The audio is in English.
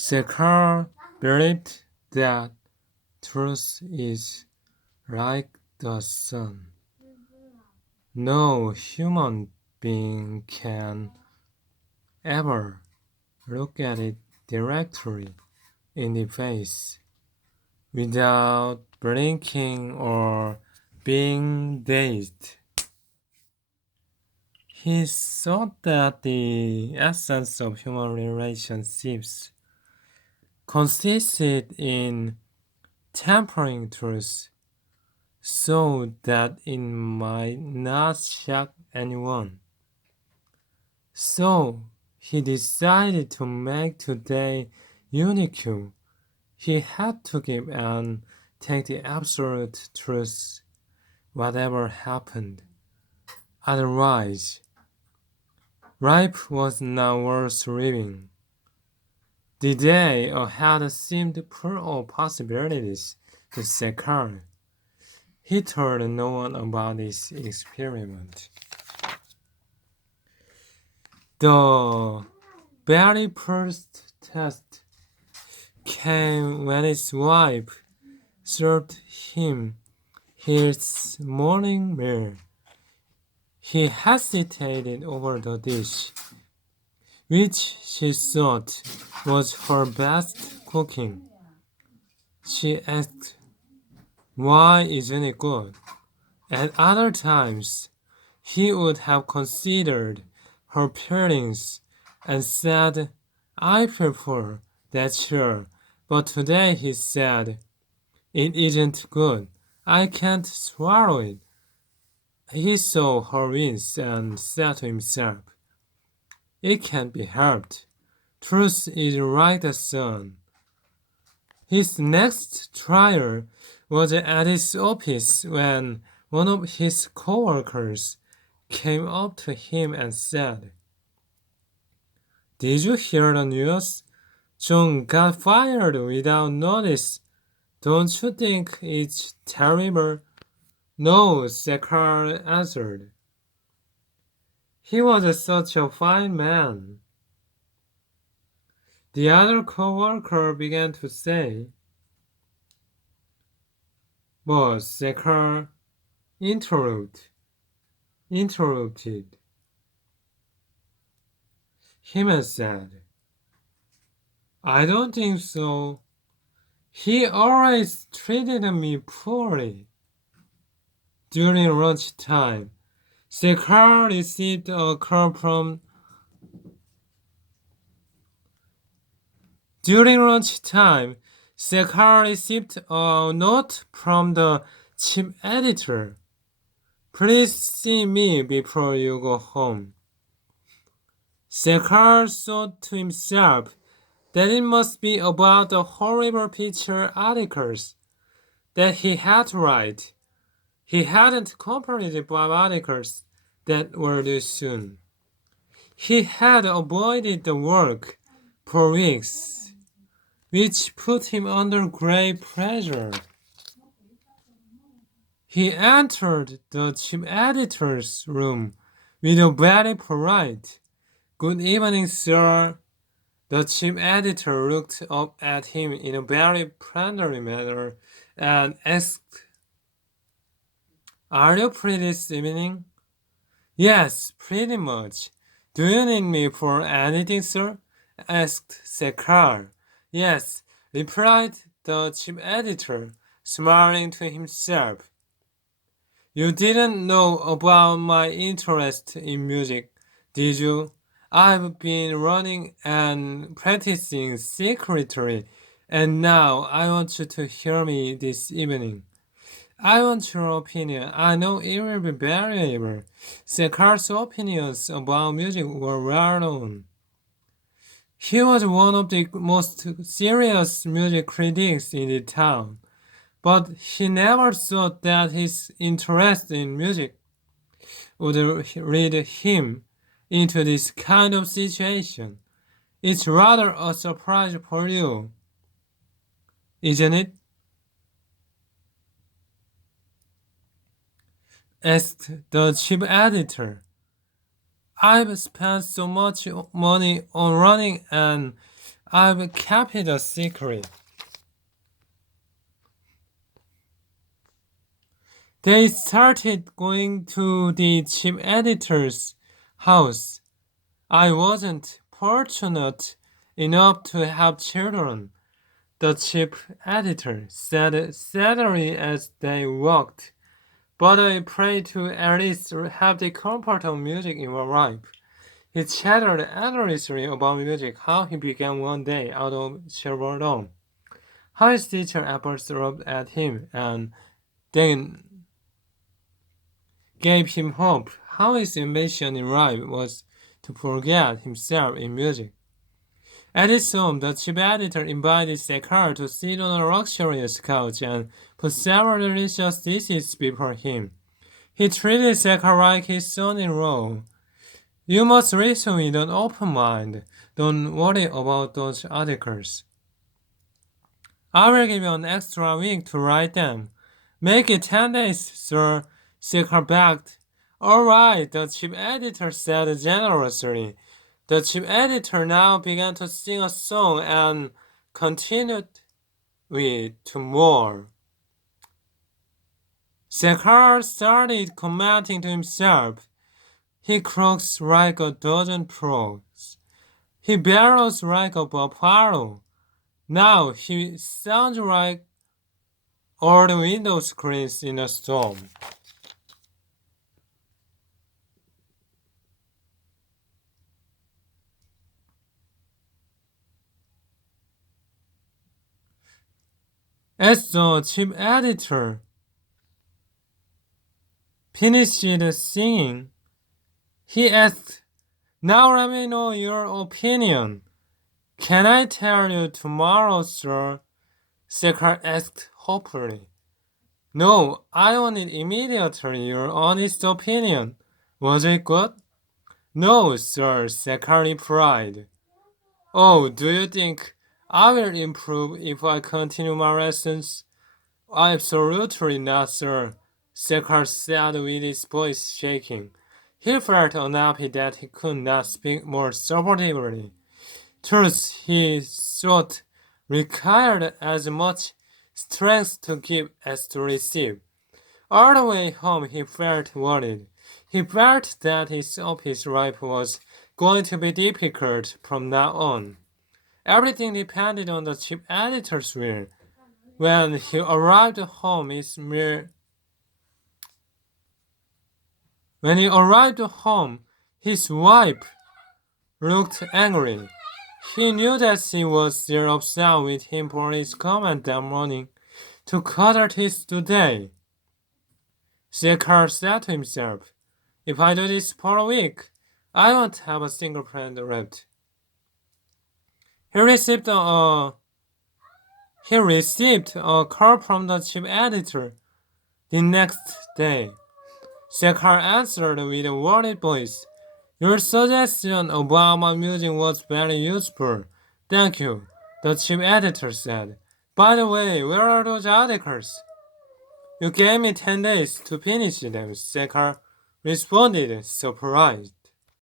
Sekar believed that truth is like the sun. No human being can ever look at it directly in the face without blinking or being dazed. He thought that the essence of human relationships consisted in tempering truth so that it might not shock anyone. So he decided to make today unique. He had to give and take the absolute truth, whatever happened. Otherwise, life was not worth living. The day ahead seemed full of possibilities to Sekar. He told no one about this experiment. The very first test came when his wife served him his morning meal. He hesitated over the dish, which she thought was her best cooking. She asked, "Why isn't it good?" At other times, he would have considered her feelings and said, "I prefer that chair," but today he said, "It isn't good. I can't swallow it." He saw her wince and said to himself, "It can't be helped. Truth is like the sun." His next trial was at his office when one of his coworkers came up to him and said, "Did you hear the news? John got fired without notice. Don't you think it's terrible?" "No," Sekar answered. "He was such a fine man." The other coworker began to say, but Sekar interrupted him and said, "I don't think so. He always treated me poorly." During lunchtime, Sekar received a call from note from the chief editor. "Please see me before you go home." Sekar thought to himself that it must be about the horrible picture articles that he had to write. He hadn't completed 5 articles that were due soon. He had avoided the work for weeks, which put him under great pressure. He entered the chief editor's room with a very polite, "Good evening, sir." The chief editor looked up at him in a very friendly manner and asked, "Are you free this evening?" "Yes, pretty much. Do you need me for anything, sir?" asked Sekar. "Yes," replied the chief editor, smiling to himself. "You didn't know about my interest in music, did you? I've been running and practicing secretly, and now I want you to hear me this evening. I want your opinion. I know it will be valuable." Sekar's opinions about music were well known. He was one of the most serious music critics in the town, but he never thought that his interest in music would lead him into this kind of situation. It's rather a surprise for you, isn't it?" asked the chief editor. "I've spent so much money on running and I've kept it a secret. They started going to the chief editor's house. I wasn't fortunate enough to have children, the chief editor said sadly as they walked. But I pray to at least have the comfort of music in my life. He chattered endlessly about music, how he began one day out of Sheridan, how his teacher at first rubbed at him and then gave him hope, how his ambition in life was to forget himself in music. At his home, the chief editor invited Shekhar to sit on a luxurious couch and put several delicious dishes before him. He treated Shekhar like his son-in-law. You must listen with an open mind. Don't worry about those articles. I will give you an extra week to write them. Make it 10 days, sir. Shekhar begged. All right, the chief editor said generously. The chief editor now began to sing a song and continued with two more. Shekhar started commenting to himself. He croaks like a dozen frogs. He bellows like a buffalo. Now he sounds like all the window screens in a storm. As the chief editor finished singing, he asked, Now let me know your opinion. Can I tell you tomorrow, sir? Shekhar asked hopefully. No, I want it immediately, your honest opinion. Was it good? No, sir, Shekhar replied. Oh, do you think I will improve if I continue my lessons? Absolutely not, sir, Shekhar said with his voice shaking. He felt unhappy that he could not speak more supportively. Truth, he thought, required as much strength to give as to receive. All the way home he felt worried. He felt that his office life was going to be difficult from now on. Everything depended on the chief editor's will. When he arrived home, his wife looked angry. He knew that she was still upset with him for his comment that morning to cut her teeth today. Shekhar said to himself, if I do this for a week, I won't have a single friend left. He received a call from the chief editor the next day. Shekhar answered with a worried voice. Your suggestion about my music was very useful. Thank you, the chief editor said. By the way, where are those articles? You gave me 10 days to finish them, Shekhar responded, surprised.